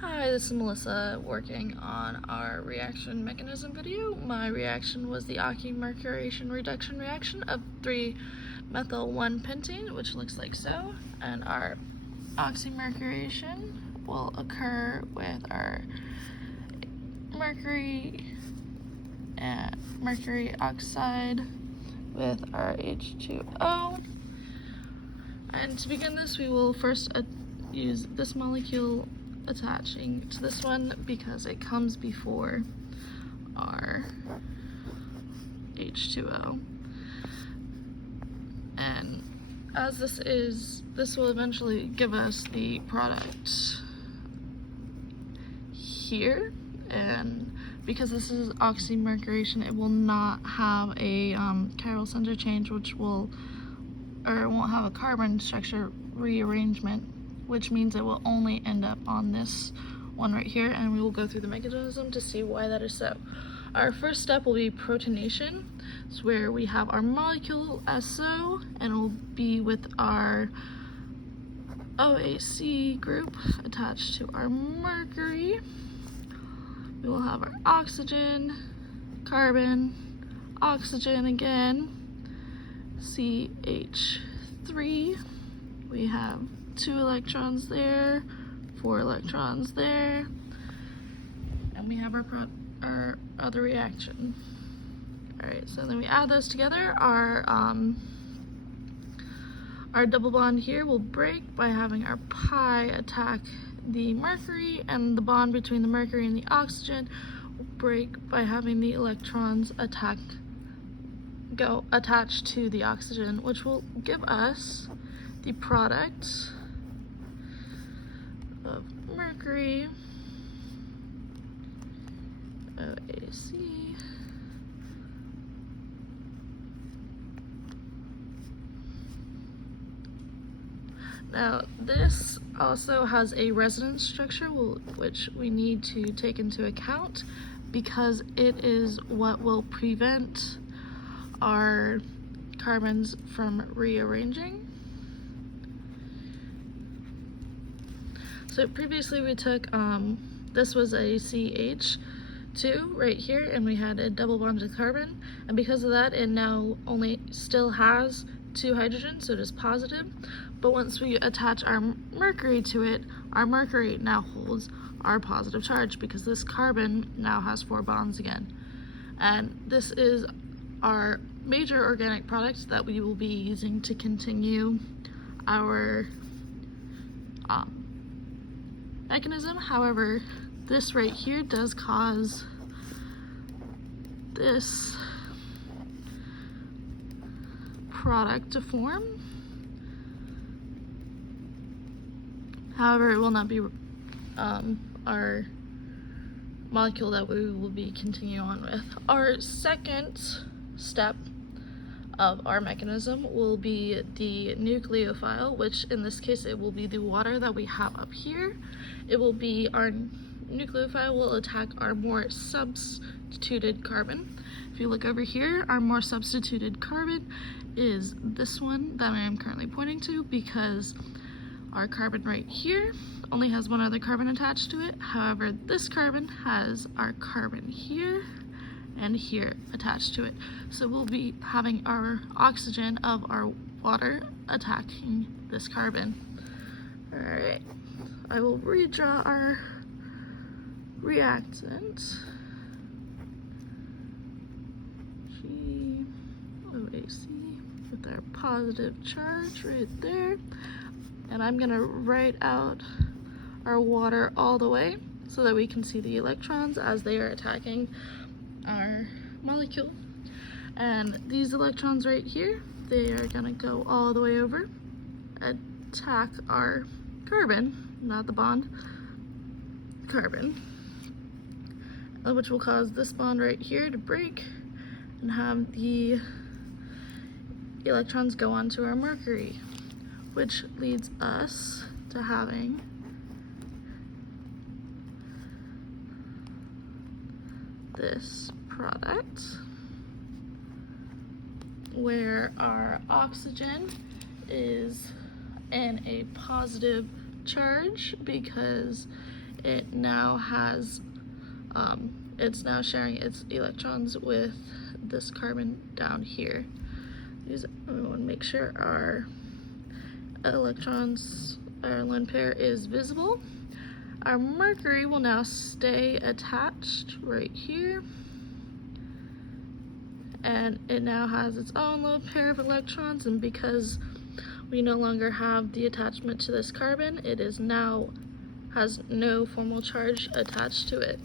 Hi, this is Melissa working on our reaction mechanism video. My reaction was the Oxymercuration-Reduction Reaction of 3-methyl-1-pentene, which looks like so. And our oxymercuration will occur with our mercury oxide with our H2O. And to begin this, we will first use this molecule attaching to this one because it comes before our H2O. And as this will eventually give us the product here, and because this is oxymercuration, it will not have a chiral center change, which won't have a carbon structure rearrangement, which means it will only end up on this one right here, and we will go through the mechanism to see why that is so. Our first step will be protonation. It's where we have our molecule SO, and it will be with our OAC group attached to our mercury. We will have our oxygen, carbon, oxygen again, CH3. We have 2 electrons there, 4 electrons there, and we have our other reaction. Alright, so then we add those together. Our double bond here will break by having our pi attack the mercury, and the bond between the mercury and the oxygen will break by having the electrons attached to the oxygen, which will give us the product of mercury, OAC, now this also has a resonance structure which we need to take into account because it is what will prevent our carbons from rearranging. So previously we took, this was a CH2 right here, and we had a double bonded carbon, and because of that it now only still has 2 hydrogens, so it is positive. But once we attach our mercury to it, our mercury now holds our positive charge because this carbon now has 4 bonds again. And this is our major organic product that we will be using to continue our mechanism. However, this right here does cause this product to form. However, it will not be our molecule that we will be continuing on with. Our second step of our mechanism will be the nucleophile, which in this case it will be the water that we have up here. It will be our nucleophile will attack our more substituted carbon. If you look over here, our more substituted carbon is this one that I am currently pointing to, because our carbon right here only has 1 other carbon attached to it. However, this carbon has our carbon here and here attached to it. So we'll be having our oxygen of our water attacking this carbon. Alright, I will redraw our reactant. GOAC with our positive charge right there. And I'm gonna write out our water all the way so that we can see the electrons as they are attacking our molecule. And these electrons right here, they are gonna go all the way over, attack our carbon, not the bond, carbon, which will cause this bond right here to break and have the electrons go onto our mercury, which leads us to having this product where our oxygen is in a positive charge because it now has, it's now sharing its electrons with this carbon down here. We want to make sure our electrons, our lone pair is visible. Our mercury will now stay attached right here, and it now has its own lone pair of electrons, and because we no longer have the attachment to this carbon, it is now has no formal charge attached to it.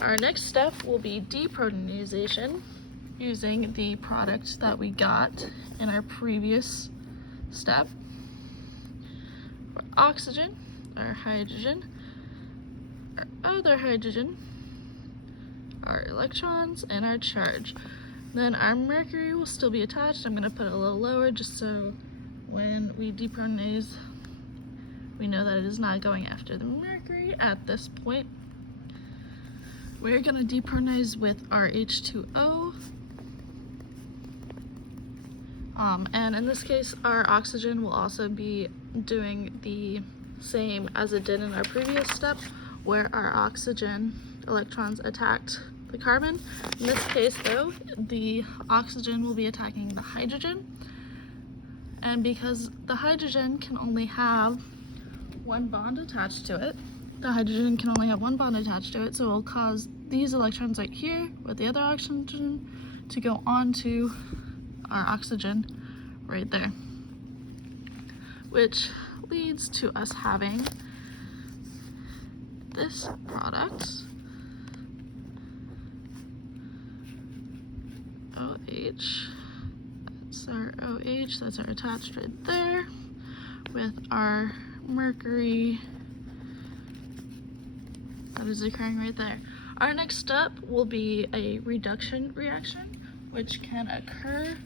Our next step will be deprotonization using the product that we got in our previous step. For oxygen, our hydrogen, our other hydrogen, our electrons, and our charge. Then our mercury will still be attached. I'm going to put it a little lower just so when we deprotonize, we know that it is not going after the mercury at this point. We're going to deprotonize with our H2O. And in this case, our oxygen will also be doing the same as it did in our previous step, where our oxygen electrons attacked the carbon. In this case, though, the oxygen will be attacking the hydrogen. And because the hydrogen can only have one bond attached to it, so it will cause these electrons right here with the other oxygen to go onto our oxygen right there, which leads to us having this product, OH. That's our OH, that's our attached right there, with our mercury that is occurring right there. Our next step will be a reduction reaction, which can occur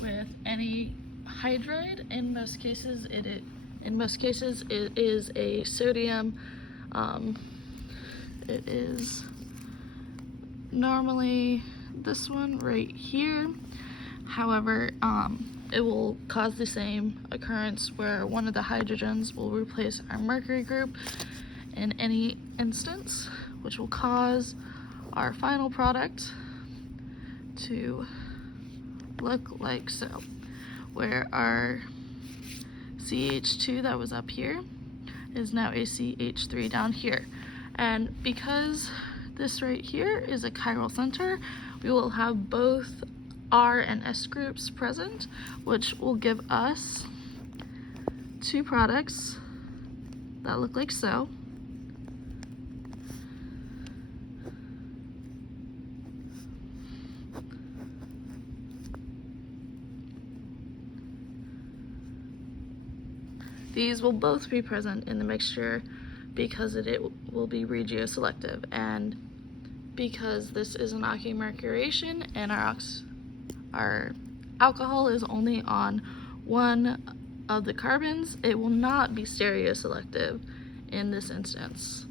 with any hydride. In most cases, it is a sodium. It is normally this one right here. However, it will cause the same occurrence where one of the hydrogens will replace our mercury group in any instance, which will cause our final product to look like so, where our CH2 that was up here is now a CH3 down here. And because this right here is a chiral center, we will have both R and S groups present, which will give us two products that look like so. These will both be present in the mixture because it will be regioselective, and because this is an oxymercuration and our alcohol is only on one of the carbons, it will not be stereoselective in this instance.